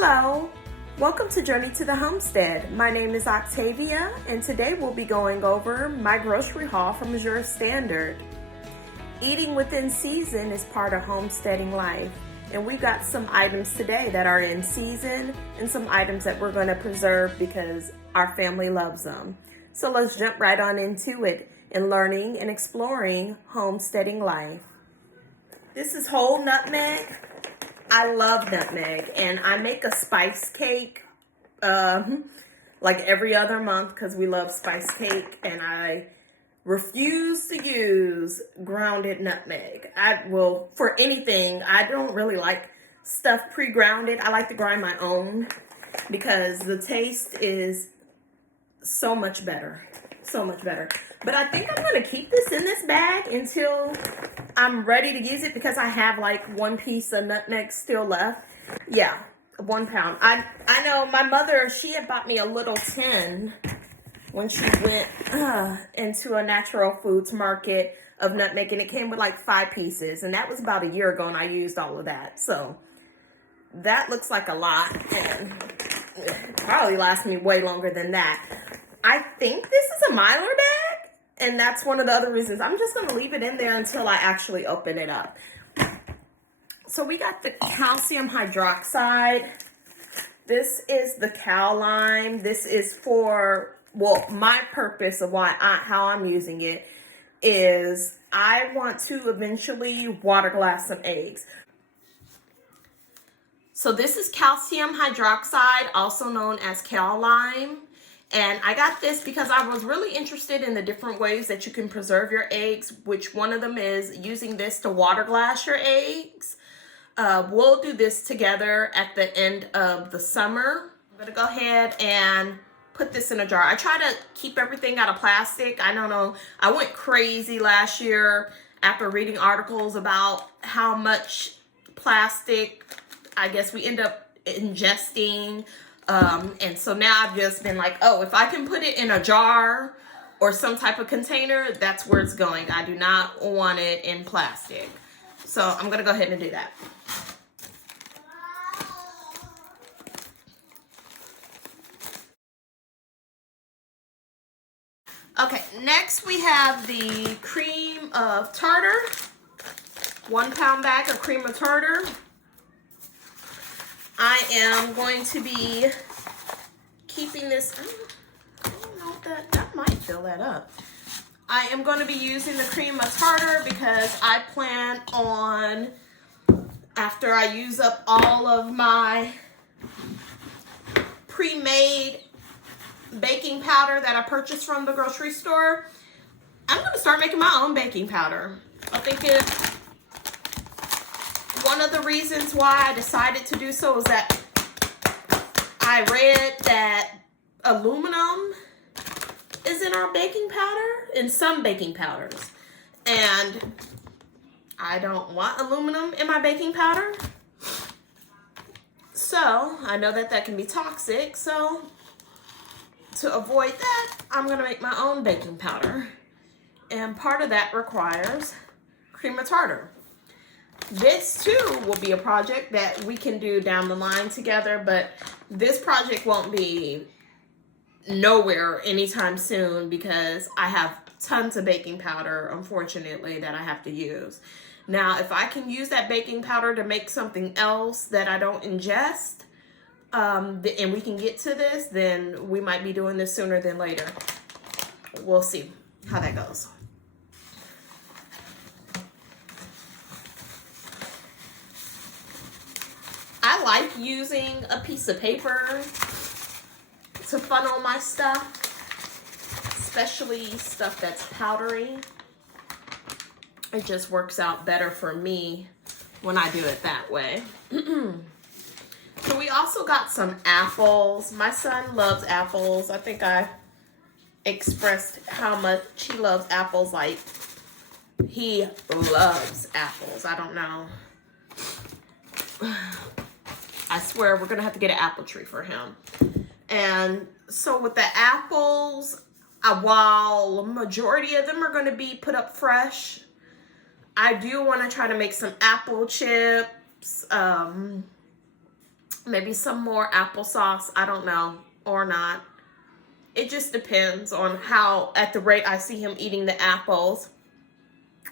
Hello, welcome to Journey to the Homestead. My name is Octavia, and today we'll be going over my grocery haul from Azure Standard. Eating within season is part of homesteading life, and we've got some items today that are in season and some items that we're going to preserve because our family loves them. So let's jump right on into it in learning and exploring homesteading life. This is whole nutmeg. I love nutmeg, and I make a spice cake like every other month because we love spice cake, and I refuse to use grounded nutmeg. For anything, I don't really like stuff pre-grounded. I like to grind my own because the taste is so much better. So much better. But I think I'm going to keep this in this bag until I'm ready to use it because I have like one piece of nutmeg still left. Yeah, 1 pound. I know my mother, she had bought me a little tin when she went into a natural foods market of nutmeg, and it came with like 5 pieces, and that was about a year ago, and I used all of that. So that looks like a lot, and it probably lasts me way longer than that. I think this is a Mylar bag, and that's one of the other reasons. I'm just going to leave it in there until I actually open it up. So we got the calcium hydroxide. This is the cow lime. This is for, well, my purpose of how I'm using it is I want to eventually water glass some eggs. So this is calcium hydroxide, also known as cow lime. And I got this because I was really interested in the different ways that you can preserve your eggs, which one of them is using this to water glass your eggs. We'll do this together at the end of the summer. I'm going to go ahead and put this in a jar. I try to keep everything out of plastic. I don't know. I went crazy last year after reading articles about how much plastic, I guess, we end up ingesting. And so now I've just been like, oh, if I can put it in a jar or some type of container, that's where it's going. I do not want it in plastic. So I'm going to go ahead and do that. Okay, next we have the cream of tartar. 1 pound bag of cream of tartar. I am going to be keeping this, I don't know if that might fill that up. I am going to be using the cream of tartar because I plan on, after I use up all of my pre-made baking powder that I purchased from the grocery store, I'm going to start making my own baking powder. I think one of the reasons why I decided to do so is that I read that aluminum is in our baking powder, in some baking powders, and I don't want aluminum in my baking powder. So I know that that can be toxic, so to avoid that, I'm going to make my own baking powder, and part of that requires cream of tartar. This too will be a project that we can do down the line together, but this project won't be nowhere anytime soon because I have tons of baking powder, unfortunately, that I have to use. Now, if I can use that baking powder to make something else that I don't ingest, and we can get to this, then we might be doing this sooner than later. We'll see how that goes. I like using a piece of paper to funnel my stuff, especially stuff that's powdery. It just works out better for me when I do it that way. So we also got some apples. My son loves apples. I think I expressed how much he loves apples. Like, he loves apples. I don't know. I swear we're going to have to get an apple tree for him. And so with the apples, while majority of them are going to be put up fresh, I do want to try to make some apple chips, maybe some more applesauce, I don't know, or not. It just depends on how, at the rate I see him eating the apples.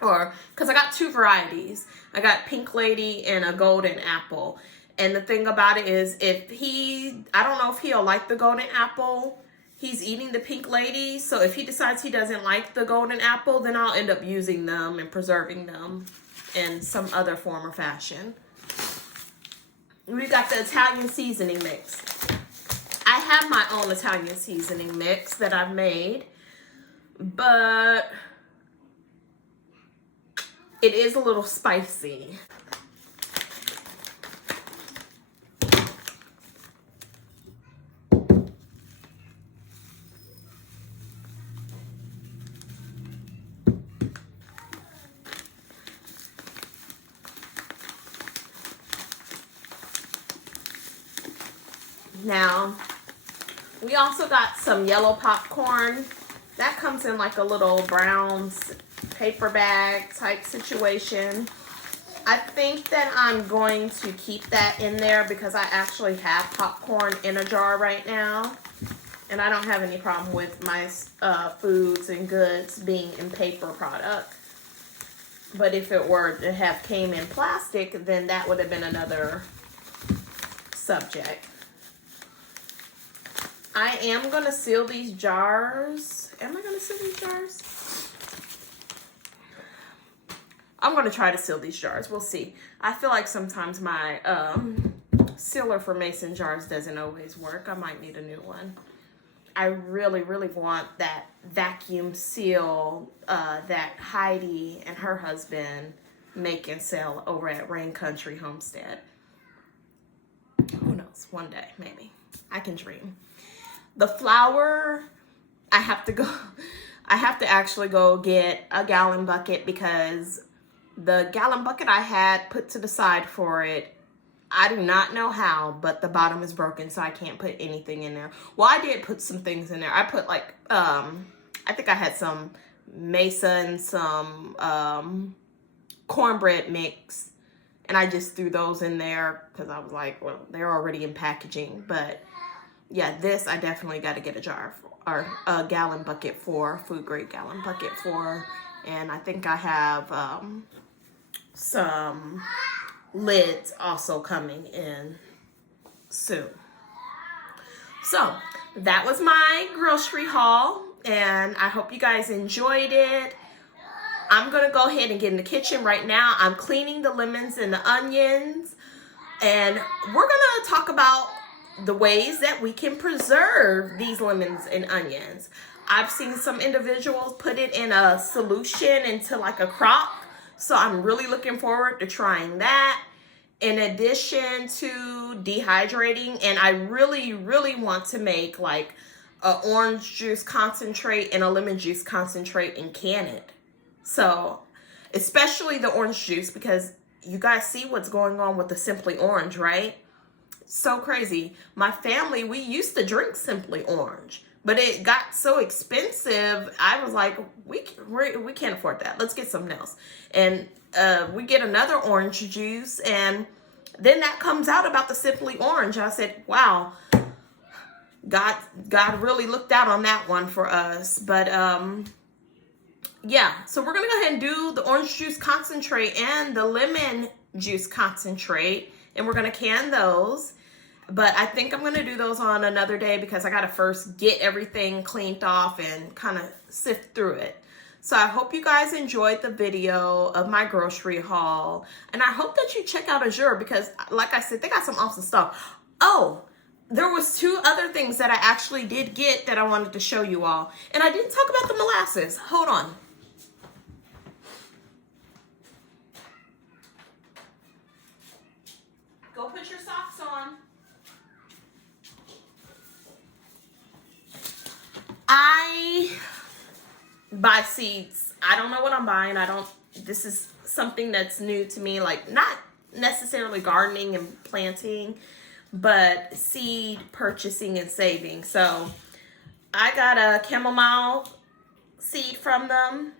Or, because I got two varieties. I got Pink Lady and a Golden Apple. And the thing about it is, I don't know if he'll like the Golden Apple. He's eating the Pink Lady. So if he decides he doesn't like the Golden Apple, then I'll end up using them and preserving them in some other form or fashion. We got the Italian seasoning mix. I have my own Italian seasoning mix that I've made, but it is a little spicy. Now, we also got some yellow popcorn. That comes in like a little brown paper bag type situation. I think that I'm going to keep that in there because I actually have popcorn in a jar right now. And I don't have any problem with my foods and goods being in paper product. But if it were to have came in plastic, then that would have been another subject. I am going to seal these jars. Am I going to seal these jars? I'm going to try to seal these jars. We'll see. I feel like sometimes my sealer for mason jars doesn't always work. I might need a new one. I really, really want that vacuum seal that Heidi and her husband make and sell over at Rain Country Homestead. Who knows? One day, maybe. I can dream. The flour, I have to actually go get a gallon bucket because the gallon bucket I had put to the side for it, I do not know how, but the bottom is broken, so I can't put anything in there. Well, I did put some things in there. I put like, I think I had some mason, some cornbread mix, and I just threw those in there because I was like, well, they're already in packaging, but yeah, this I definitely got to get a jar for, or a gallon bucket for, food grade gallon bucket for, and I think I have some lids also coming in soon. So that was my grocery haul, and I hope you guys enjoyed it. I'm gonna go ahead and get in the kitchen right now. I'm cleaning the lemons and the onions, and we're gonna talk about the ways that we can preserve these lemons and onions. I've seen some individuals put it in a solution into like a crock, so I'm really looking forward to trying that. In addition to dehydrating, and I really, really want to make like an orange juice concentrate and a lemon juice concentrate and can it. So, especially the orange juice, because you guys see what's going on with the Simply Orange, right? So crazy. My family, we used to drink Simply Orange, but it got so expensive. I was like, we can't afford that. Let's get something else. And we get another orange juice, and then that comes out about the Simply Orange. I said, wow, God really looked out on that one for us. But yeah, so we're gonna go ahead and do the orange juice concentrate and the lemon juice concentrate, and we're gonna can those. But I think I'm going to do those on another day because I got to first get everything cleaned off and kind of sift through it. So I hope you guys enjoyed the video of my grocery haul. And I hope that you check out Azure because, like I said, they got some awesome stuff. Oh, there was two other things that I actually did get that I wanted to show you all. And I didn't talk about the molasses. Hold on. Go put your socks on. I buy seeds. I don't know what I'm buying. This is something that's new to me, like not necessarily gardening and planting, but seed purchasing and saving. So I got a chamomile seed from them,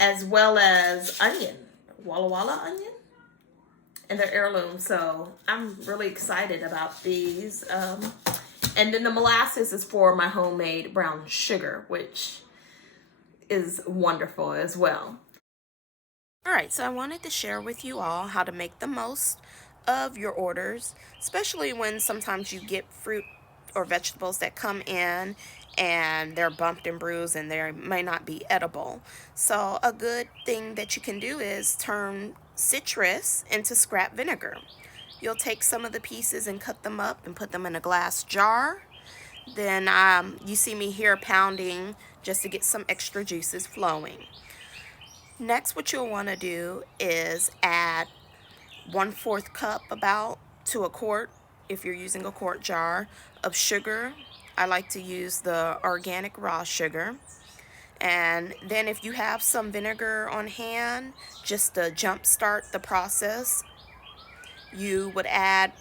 as well as onion, Walla Walla onion. and they're heirloom, so I'm really excited about these. And then the molasses is for my homemade brown sugar, which is wonderful as well. All right, so I wanted to share with you all how to make the most of your orders, especially when sometimes you get fruit or vegetables that come in and they're bumped and bruised and they may not be edible. So a good thing that you can do is turn citrus into scrap vinegar. You'll take some of the pieces and cut them up and put them in a glass jar. Then you see me here pounding just to get some extra juices flowing. Next, what you'll want to do is add 1/4 cup about to a quart, if you're using a quart jar, of sugar. I like to use the organic raw sugar. And then if you have some vinegar on hand, just to jumpstart the process, you would add,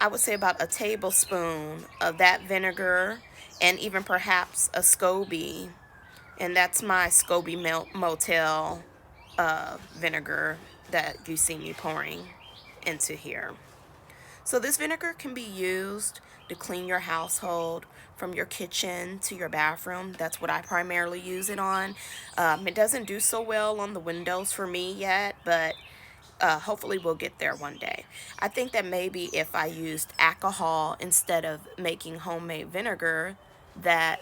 I would say, about a tablespoon of that vinegar, and even perhaps a SCOBY. And that's my SCOBY Motel vinegar that you see me pouring into here. So this vinegar can be used to clean your household from your kitchen to your bathroom. That's what I primarily use it on. It doesn't do so well on the windows for me yet, but hopefully we'll get there one day. I think that maybe if I used alcohol instead of making homemade vinegar, that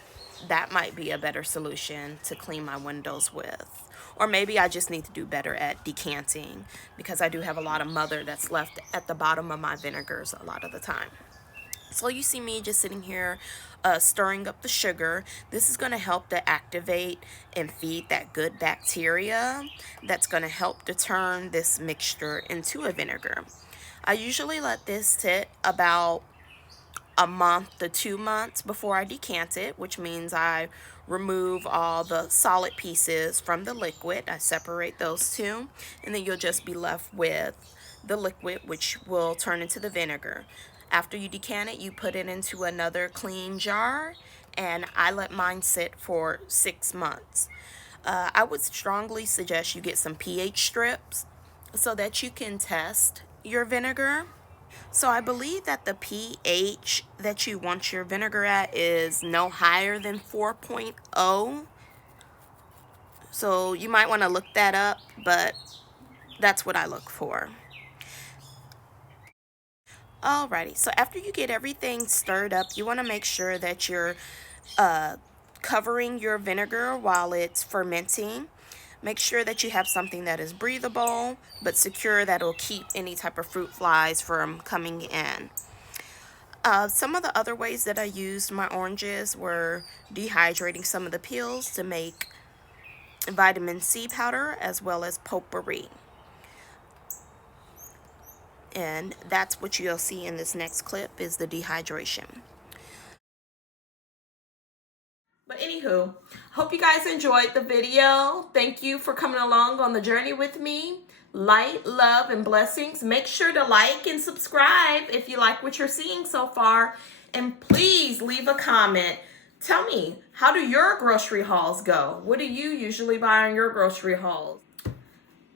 might be a better solution to clean my windows with. Or maybe I just need to do better at decanting, because I do have a lot of mother that's left at the bottom of my vinegars a lot of the time. So you see me just sitting here stirring up the sugar. This is going to help to activate and feed that good bacteria that's going to help to turn this mixture into a vinegar. I usually let this sit about a month to 2 months before I decant it, which means I remove all the solid pieces from the liquid. I separate those two, and then you'll just be left with the liquid, which will turn into the vinegar. After you decant it, you put it into another clean jar, and I let mine sit for 6 months. I would strongly suggest you get some pH strips so that you can test your vinegar. So I believe that the pH that you want your vinegar at is no higher than 4.0. So you might want to look that up, but that's what I look for. Alrighty, so after you get everything stirred up, you want to make sure that you're covering your vinegar while it's fermenting. Make sure that you have something that is breathable but secure, that will keep any type of fruit flies from coming in. Some of the other ways that I used my oranges were dehydrating some of the peels to make vitamin C powder, as well as potpourri. And that's what you'll see in this next clip, is the dehydration. But anywho, hope you guys enjoyed the video. Thank you for coming along on the journey with me. Light, love, and blessings. Make sure to like and subscribe if you like what you're seeing so far. And please leave a comment. Tell me, how do your grocery hauls go? What do you usually buy on your grocery hauls?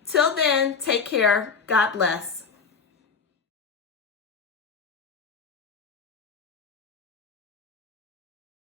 Till then, take care. God bless.